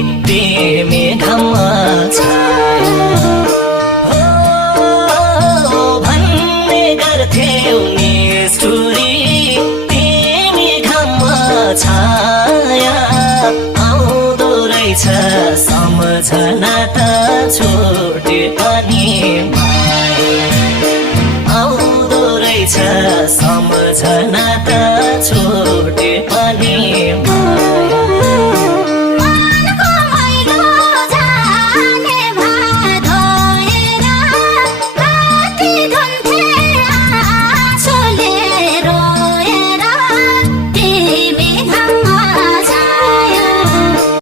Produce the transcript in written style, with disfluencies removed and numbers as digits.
तिमी घाममा छाया भन्ने गर्थ्यौ निष्ठुरी तिमी घाममा छाया आउँदो रहेछ सम्झना त छुट्यो अनि